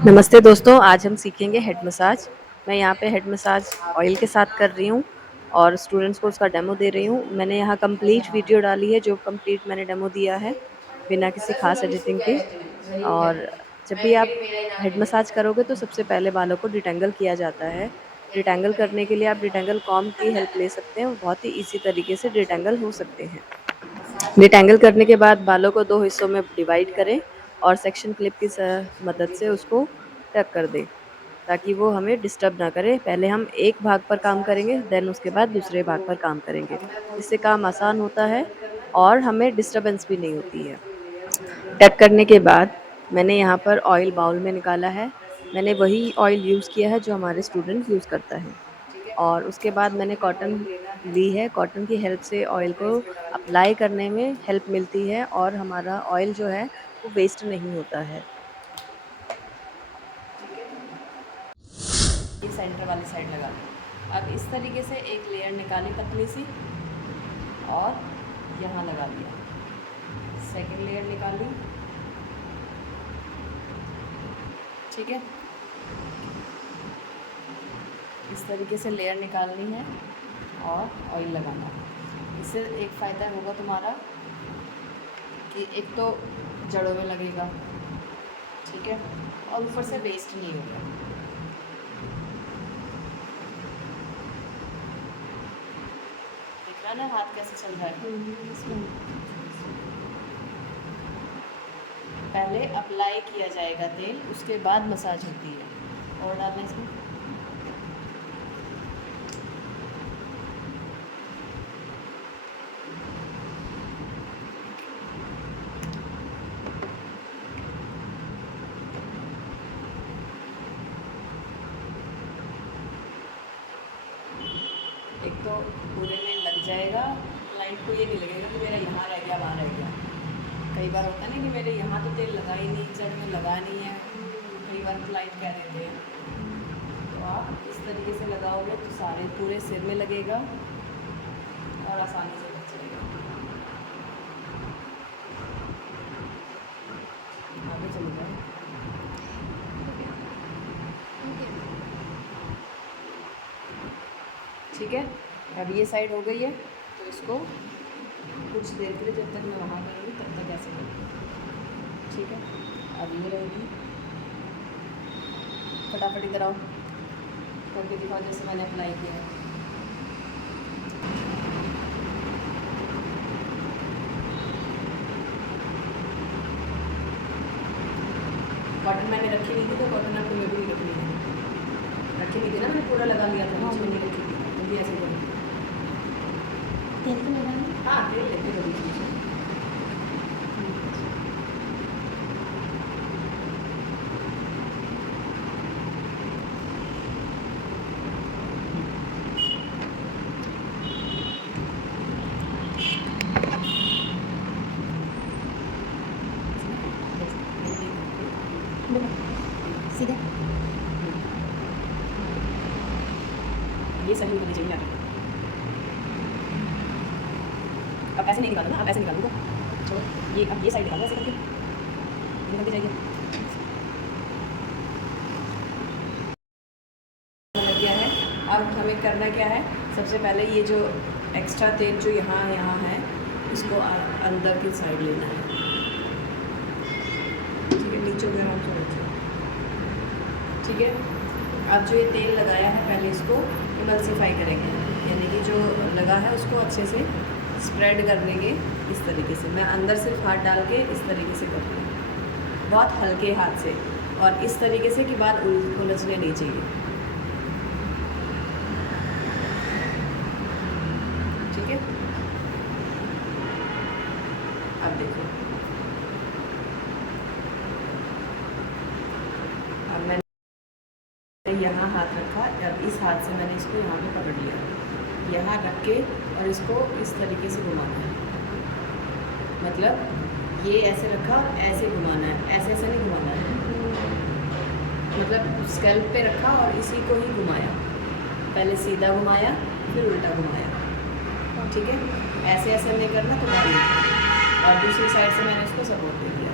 नमस्ते दोस्तों, आज हम सीखेंगे हेड मसाज। मैं यहाँ पे हेड मसाज ऑयल के साथ कर रही हूँ और स्टूडेंट्स को उसका डेमो दे रही हूँ। मैंने यहाँ कंप्लीट वीडियो डाली है, जो कंप्लीट मैंने डेमो दिया है बिना किसी खास एडिटिंग के। और जब भी आप हेड मसाज करोगे तो सबसे पहले बालों को डिटेंगल किया जाता है। डिटेंगल करने के लिए आप डिटेंगल कॉम्ब की हेल्प ले सकते हैं और बहुत ही ईजी तरीके से डिटेंगल हो सकते हैं। डिटेंगल करने के बाद बालों को 2 हिस्सों में डिवाइड करें और सेक्शन क्लिप की मदद से उसको टक कर दें, ताकि वो हमें डिस्टर्ब ना करे। पहले हम एक भाग पर काम करेंगे, देन उसके बाद दूसरे भाग पर काम करेंगे। इससे काम आसान होता है और हमें डिस्टर्बेंस भी नहीं होती है। टक करने के बाद मैंने यहाँ पर ऑयल बाउल में निकाला है। मैंने वही ऑयल यूज़ किया है जो हमारे स्टूडेंट यूज़ करता है। और उसके बाद मैंने कॉटन ली है। कॉटन की हेल्प से ऑयल को अप्लाई करने में हेल्प मिलती है और हमारा ऑयल जो है वो वेस्ट नहीं होता है। ये सेंटर वाली साइड लगा दी। अब इस तरीके से एक लेयर निकाली पतली सी और यहाँ लगा दिया। सेकंड लेयर निकाली, ठीक है। इस तरीके से लेयर निकालनी है और ऑयल लगाना है। इससे एक फ़ायदा होगा तुम्हारा कि एक तो जड़ों में लगेगा, ठीक है, और ऊपर से वेस्ट नहीं होगा। देख रहा ना हाथ कैसे चल रहा है। पहले अप्लाई किया जाएगा तेल, उसके बाद मसाज होती है। और डालना इसमें। एक तो पूरे में लग जाएगा, क्लाइंट को ये नहीं लगेगा कि मेरा यहाँ रह गया वहाँ रह गया। कई बार होता है ना कि मेरे यहाँ तो तेल लगा ही नहीं, जड़ में लगा नहीं है। कई बार क्लाइंट कह देते हैं। तो आप इस तरीके से लगाओगे तो सारे पूरे सिर में लगेगा और आसानी से लग जाएगा। आगे चले जाओ। ठीक है, अब ये साइड हो गई है तो इसको कुछ देर के लिए, जब तक मैं वहाँ करूँगी तब तक ऐसे करूँगी, ठीक है। अब ये रहेगी। फटाफट इधर आओ, करके दिखाओ जैसे मैंने अप्लाई किया है। कॉटन मैंने रखी नहीं थी तो कॉटन आपको मैं भी रखनी है। रखी नहीं थी ना, मैंने पूरा लगा लिया था, नीचे नहीं रखी थी, तो भी ऐसे करूँ। तेल तो लगा नहीं? हाँ, तेल लेते कभी चीज़। सीधे ये सही होनी चाहिए। अब ऐसे नहीं निकालो ना, अब ऐसे निकालूंगा। छोड़ो, ये अब ये साइड निकालो ऐसे करके, निकलती जाइए। लग गया है। अब हमें करना क्या है, सबसे पहले ये जो एक्स्ट्रा तेल जो यहाँ यहाँ है इसको अंदर की साइड लेना है, ठीक है। नीचे हो गया, ठीक है। अब जो ये तेल लगाया है पहले इसको इमल्सिफाई करेंगे, यानी कि जो लगा है उसको अच्छे से स्प्रेड कर देंगे इस तरीके से। मैं अंदर सिर्फ हाथ डाल के इस तरीके से कर रही हूँ, बहुत हल्के हाथ से, और इस तरीके से कि बाल उलझने नहीं चाहिए, ठीक है। अब देखो, अब मैंने यहाँ हाथ रखा, अब इस हाथ से मैंने इसको यहाँ पे पकड़ लिया, यहाँ रख के, और इसको इस तरीके से घुमाना है। मतलब ये ऐसे रखा, ऐसे घुमाना है, ऐसे ऐसे नहीं घुमाना है। मतलब स्कैल्प पे रखा और इसी को ही घुमाया, पहले सीधा घुमाया फिर उल्टा घुमाया, ठीक है। ऐसे ऐसे नहीं करना तो बाल और दूसरी साइड से मैंने इसको सपोर्ट दे दिया।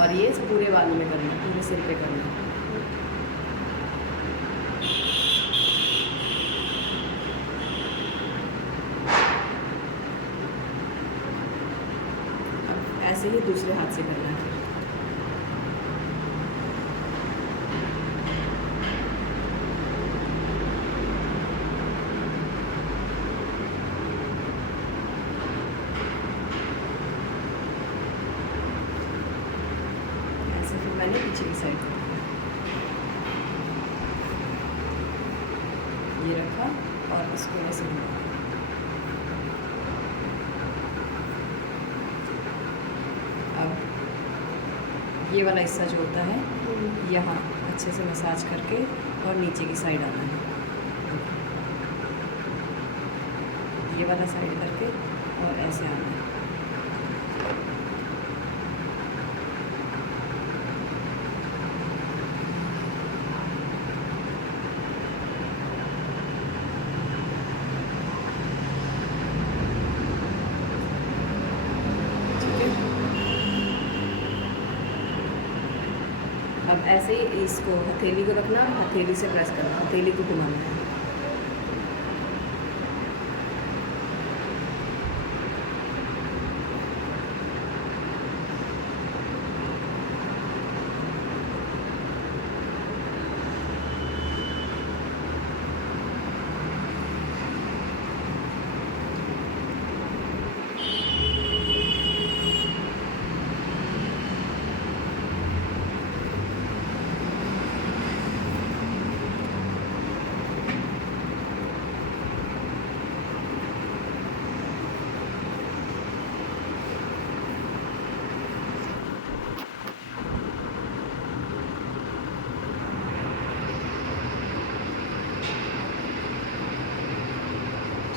और ये पूरे बालों में करना है, पूरे सिर पे करना है। अब ऐसे ही दूसरे हाथ से करना है। ऐसे फिर मैंने पीछे की साइड ये रखा और इसको ऐसे घुमाया। अब ये वाला हिस्सा जो होता है यहाँ अच्छे से मसाज करके और नीचे की साइड आना है, ये वाला साइड करके और ऐसे आना है। अब ऐसे ही इसको हथेली को रखना, हथेली से प्रेस करना, हथेली को घुमाना है।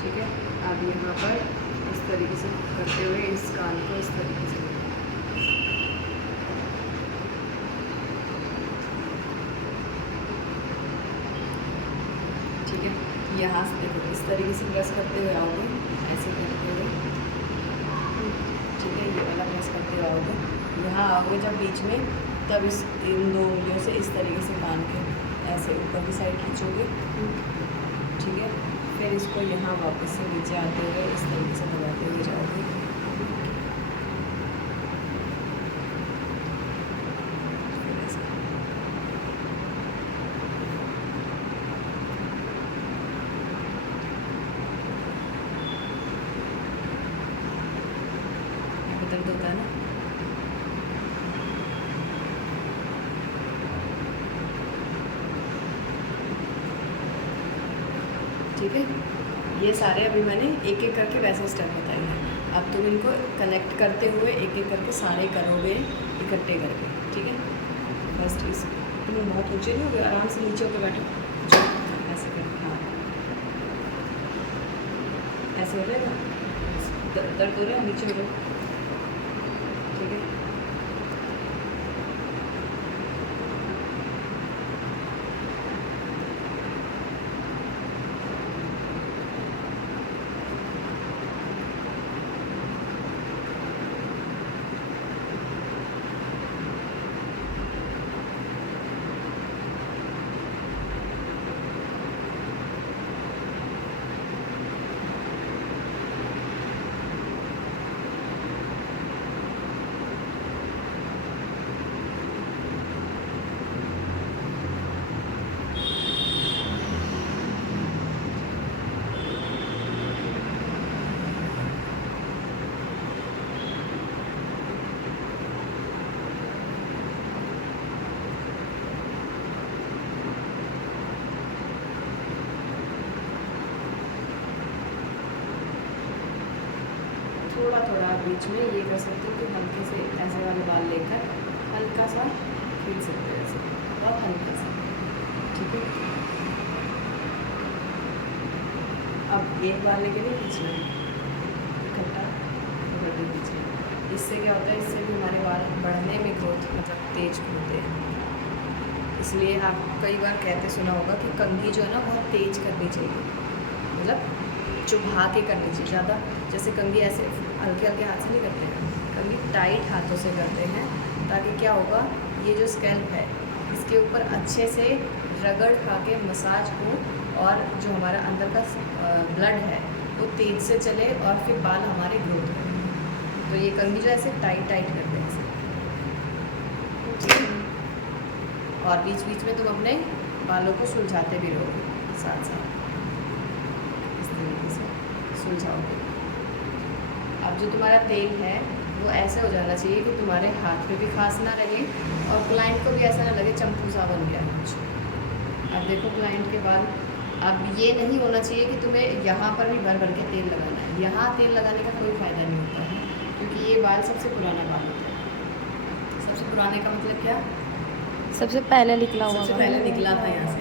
ठीक है, अब यहाँ पर इस तरीके से करते हुए इस कान को इस तरीके से ठीक है, यहाँ से देखो इस तरीके से प्रेस करते हुए आओगे, ऐसे करते हुए ठीक है, ये वाला प्रेस करते हुए आओगे, यहाँ आओगे जब बीच में, तब इस इन दो उंगलियों से इस तरीके से बांध के ऐसे ऊपर की साइड खींचोगे। ठीक है, फिर इसको यहाँ वापस से नीचे आते हुए इस तरीके से दबाते हुए जाओगे। फिर ऐसे दर्द होता है ना, ठीक है। ये सारे अभी मैंने एक एक करके वैसे स्टेप बताए हैं, अब तुम इनको कनेक्ट करते हुए एक एक करके सारे करोगे इकट्ठे करके। ठीक है, फर्स्ट इस तुम बहुत ऊंचे नहीं हो गए, आराम से नीचे होकर बैठो, जो ऐसे करके, हाँ ऐसे हो जाएगा, दर्द हो रहा है, नीचे हो जाए। ठीक है, थोड़ा थोड़ा बीच में ये कर सकते हो कि हल्के से ऐसे वाले बाल लेकर हल्का सा खींच सकते हो, ऐसे बहुत हल्का सा। ठीक है, अब एक बार लेके नहीं खींचना, इकट्ठा इकट्ठे खींचना। इससे क्या होता है, इससे भी हमारे बाल बढ़ने में ग्रोथ मतलब तेज होते हैं। इसलिए आप कई बार कहते सुना होगा कि कंघी जो है ना बहुत तेज करनी चाहिए, मतलब चुभा के करनी चाहिए ज़्यादा। जैसे कंघी ऐसे हल्के हल्के हाथ से नहीं करते हैं, कंघी टाइट हाथों से करते हैं ताकि क्या होगा, ये जो स्कैल्प है इसके ऊपर अच्छे से रगड़ खा के मसाज हो और जो हमारा अंदर का ब्लड है वो तेज़ से चले और फिर बाल हमारे ग्रोथ करें। तो ये कंघी जो ऐसे टाइट टाइट करते हैं ऐसे, और बीच बीच में तुम अपने बालों को सुलझाते भी रहोगे साथ साथ, इस तरीके से सुलझाओगे। अब जो तुम्हारा तेल है वो ऐसे हो जाना चाहिए कि तुम्हारे हाथ में भी खास ना रहे और क्लाइंट को भी ऐसा ना लगे चंपू सा बन गया है कुछ। अब देखो क्लाइंट के बाद, अब ये नहीं होना चाहिए कि तुम्हें यहाँ पर भी भर भर के तेल लगाना है। यहाँ तेल लगाने का कोई फ़ायदा नहीं होता है, क्योंकि ये बाल सबसे पुराना बाल होता है। सबसे पुराने का मतलब क्या? सबसे पहले निकला हुआ सबसे पहले निकला था यहाँ से।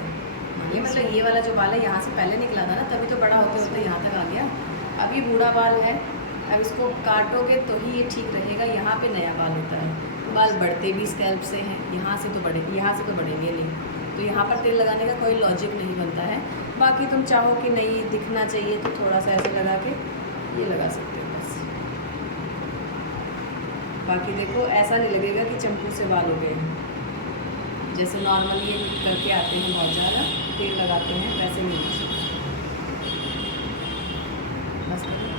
ये मतलब ये वाला जो बाल है यहाँ से पहले निकला था ना, तभी तो बड़ा होते होते यहाँ तक आ गया। अब ये बूढ़ा बाल है, अब इसको काटोगे तो ही ये ठीक रहेगा। यहाँ पे नया बाल होता है। बाल बढ़ते भी स्कैल्प से हैं, यहाँ से तो बढ़े, यहाँ से तो बढ़ेंगे नहीं। तो यहाँ पर तेल लगाने का कोई लॉजिक नहीं बनता है। बाकी तुम चाहो कि नहीं दिखना चाहिए तो थोड़ा सा ऐसे लगा के ये लगा सकते हो बस। बाकी देखो ऐसा नहीं लगेगा कि चंपू से बाल हो गए, जैसे नॉर्मली ये करके आते हैं बहुत ज़्यादा तेल लगाते हैं वैसे नहीं होना चाहिए। बस करो।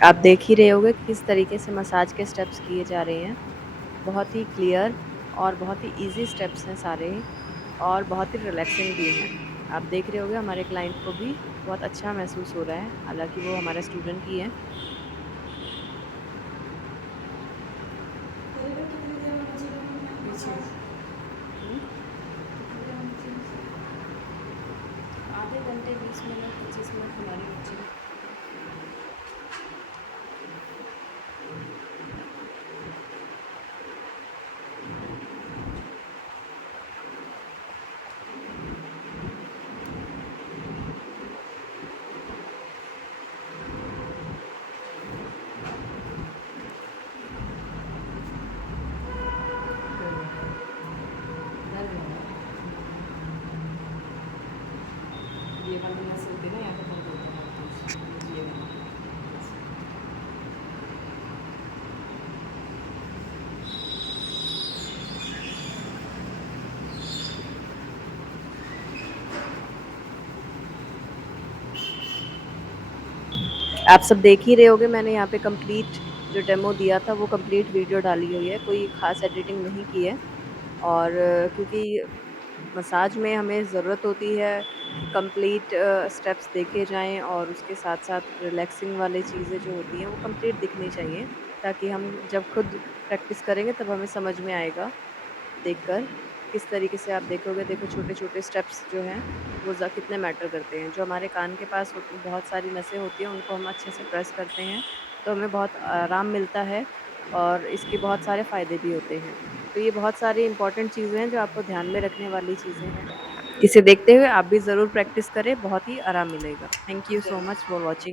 आप देख ही रहे होंगे कि किस तरीके से मसाज के स्टेप्स किए जा रहे हैं। बहुत ही क्लियर और बहुत ही इजी स्टेप्स हैं सारे, और बहुत ही रिलैक्सिंग भी हैं। आप देख रहे होंगे हमारे क्लाइंट को भी बहुत अच्छा महसूस हो रहा है, हालांकि वो हमारे स्टूडेंट ही है। आधे घंटे 20 मिनट 25 मिनट हमारी बच्ची। ये वाले ऐसे होते हैं ना, यहाँ पे दर्द होता है, ये वाला। आप सब देख ही रहे होंगे, मैंने यहाँ पे कंप्लीट जो डेमो दिया था वो कंप्लीट वीडियो डाली हुई है, कोई ख़ास एडिटिंग नहीं की है। और क्योंकि मसाज में हमें ज़रूरत होती है कि कंप्लीट स्टेप्स देखे जाएँ और उसके साथ-साथ रिलैक्सिंग वाली चीज़ें जो होती हैं वो कंप्लीट दिखनी चाहिए, ताकि हम जब खुद प्रैक्टिस करेंगे तब हमें समझ में आएगा देखकर। किस तरीके से आप देखोगे, देखो छोटे-छोटे स्टेप्स जो हैं वो कितने मैटर करते हैं। जो हमारे कान के पास बहुत सारी नसें होती हैं, उनको हम अच्छे से प्रेस करते हैं तो हमें बहुत आराम मिलता है, और इसके बहुत सारे फ़ायदे भी होते हैं। तो ये बहुत सारी इंपॉर्टेंट चीज़ें हैं जो आपको ध्यान में रखने वाली चीज़ें हैं। इसे देखते हुए आप भी ज़रूर प्रैक्टिस करें, बहुत ही आराम मिलेगा। Thank you so much for watching.